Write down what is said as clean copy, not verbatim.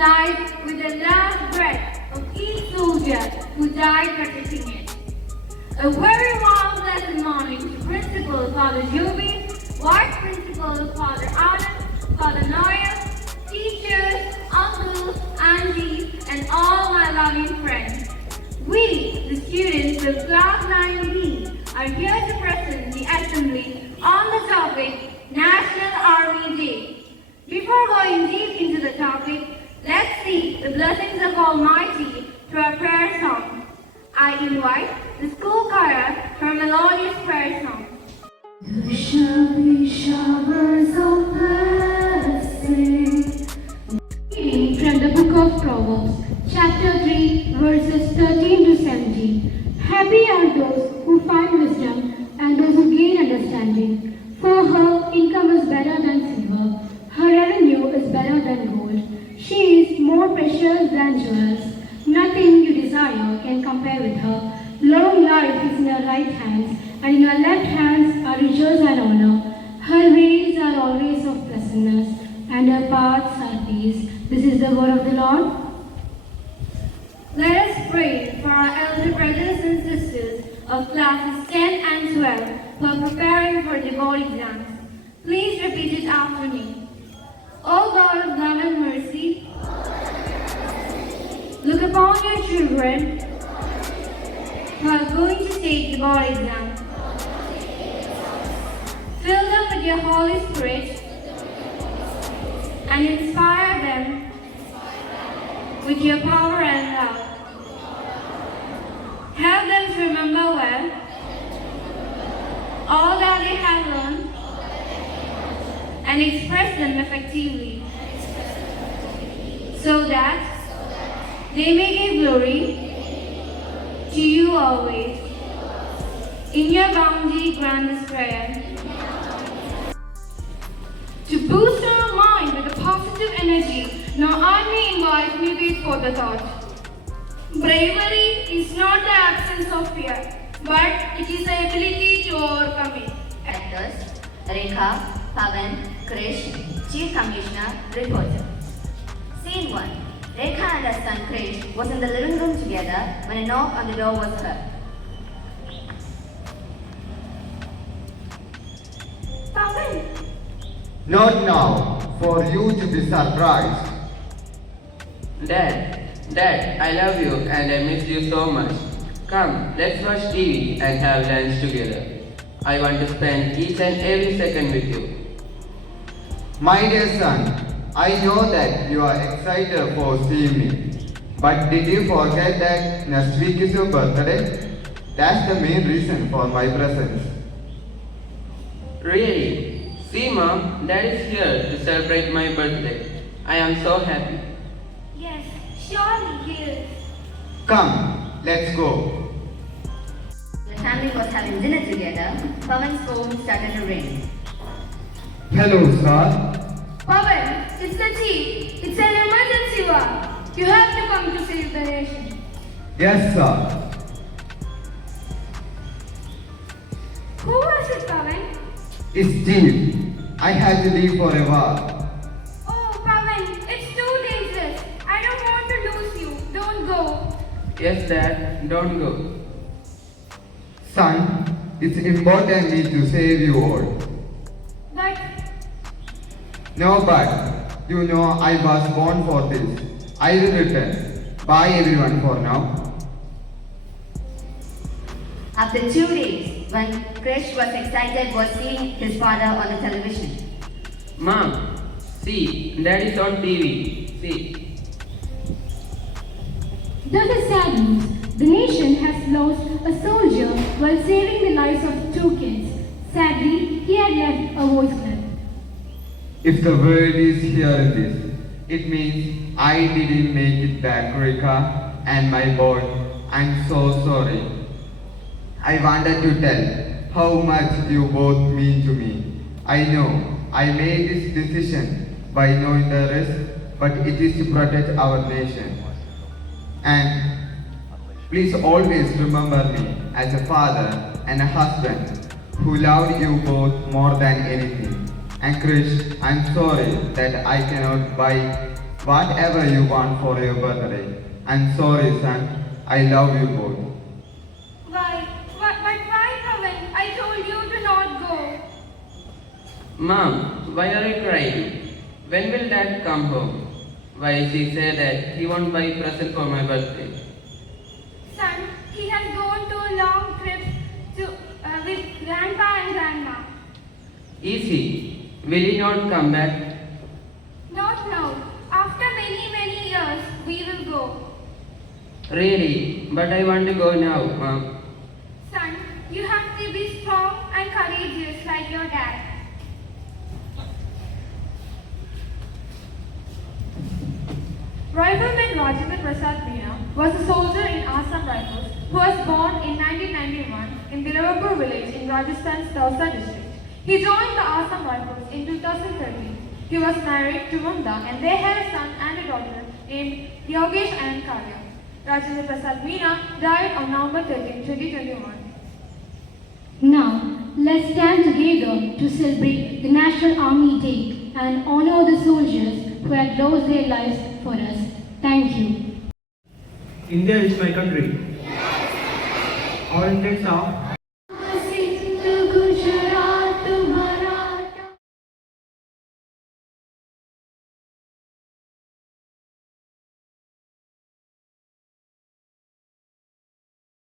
lies with the last breath of each soldier who died protecting it. A very warm, pleasant morning to Principal Father Joby, Vice Principal Father Adam, Father Noel, teachers, uncles, aunties, and all my loving friends. We, the students of Class 9B, are here to present the assembly on the topic National Army Day. Before going deep into the topic, let's seek the blessings of Almighty through a prayer song. I invite the school choir for a melodious prayer song. There shall be showers of blessing. Reading from the book of Proverbs, chapter 3, verses 13 to 17. Happy are those who find wisdom and those who gain understanding. For her income is better than silver, her revenue is better than gold. She is more precious than jewels. Nothing you desire can compare with her. Long life is in her right hands, and in her left hands are riches and honor. Her ways are always of pleasantness, and her paths are peace. This is the word of the Lord. Let us pray for our elder brothers and sisters of classes 10 and 12 who are preparing for the board exams. Please repeat it after me. O God of love and mercy, look upon your children who are going to take the board exam. Fill them with your Holy Spirit and inspire them with your power and love. Help them to remember well all that they have learned and express them effectively so that they may give glory to you always. In your bounty, grant this prayer. To boost our mind with a positive energy, now I may invite Nived for the thought. Bravery is not the absence of fear, but it is the ability to overcome it. Actors Rekha, Pavan, Krish, Chief Commissioner, Reporter. Scene 1. Rekha and her son Krish was in the living room together when a knock on the door was heard. Pavan! Not now, for you to be surprised. Dad, I love you and I miss you so much. Come, let's watch TV and have lunch together. I want to spend each and every second with you. My dear son, I know that you are excited for seeing me. But did you forget that next week is your birthday? That's the main reason for my presence. Really? See Mom, Dad is here to celebrate my birthday. I am so happy. Yes, surely he is. Come, let's go. The family was having dinner together. Pavan's phone started to ring. Hello, sir. Pavan, it's the chief. It's an emergency war. You have to come to save the nation. Yes, sir. Who was it, Pavan? It's Steve. I had to leave for a while. Oh, Pavan, it's too dangerous. I don't want to lose you. Don't go. Yes, Dad, don't go. Son, it's important me to save you all. But, No, but you know I was born for this. I will return. Bye everyone for now. After 2 days, when Krish was excited was seeing his father on the television. Mom, see, Dad is on TV. See. that is sad news. The nation has lost a soldier while saving the lives of 2 kids. Sadly, he had left a voice clip. If the world is hearing this, it means I didn't make it back, Rekha and my boy. I'm so sorry. I wanted to tell how much you both mean to me. I know I made this decision by knowing the risk, but it is to protect our nation. And please always remember me as a father and a husband who loved you both more than anything. And Krish, I'm sorry that I cannot buy whatever you want for your birthday. I'm sorry, son. I love you both. Why? But why, Pavan? I told you to not go. Mom, why are you crying? When will Dad come home? Why she say that he won't buy present for my birthday? Son, he has gone to a long trip with Grandpa and Grandma. Is he? Will he not come back? Not now. After many years, we will go. Really? But I want to go now, Mom. Son, you have to be strong and courageous like your dad. Rifleman Rajendra Prasad Meena was a soldier in Assam Rifles who was born in 1991 in Dilawapur village in Rajasthan's Dausa district. He joined the Assam Rifles in 2013. He was married to Mumta and they had a son and a daughter named Yogesh and Karya. Rajendra Prasad Meena died on November 13, 2021. Now, let's stand together to celebrate the National Army Day and honor the soldiers who had lost their lives for us. Thank you. India is my country. All Indians are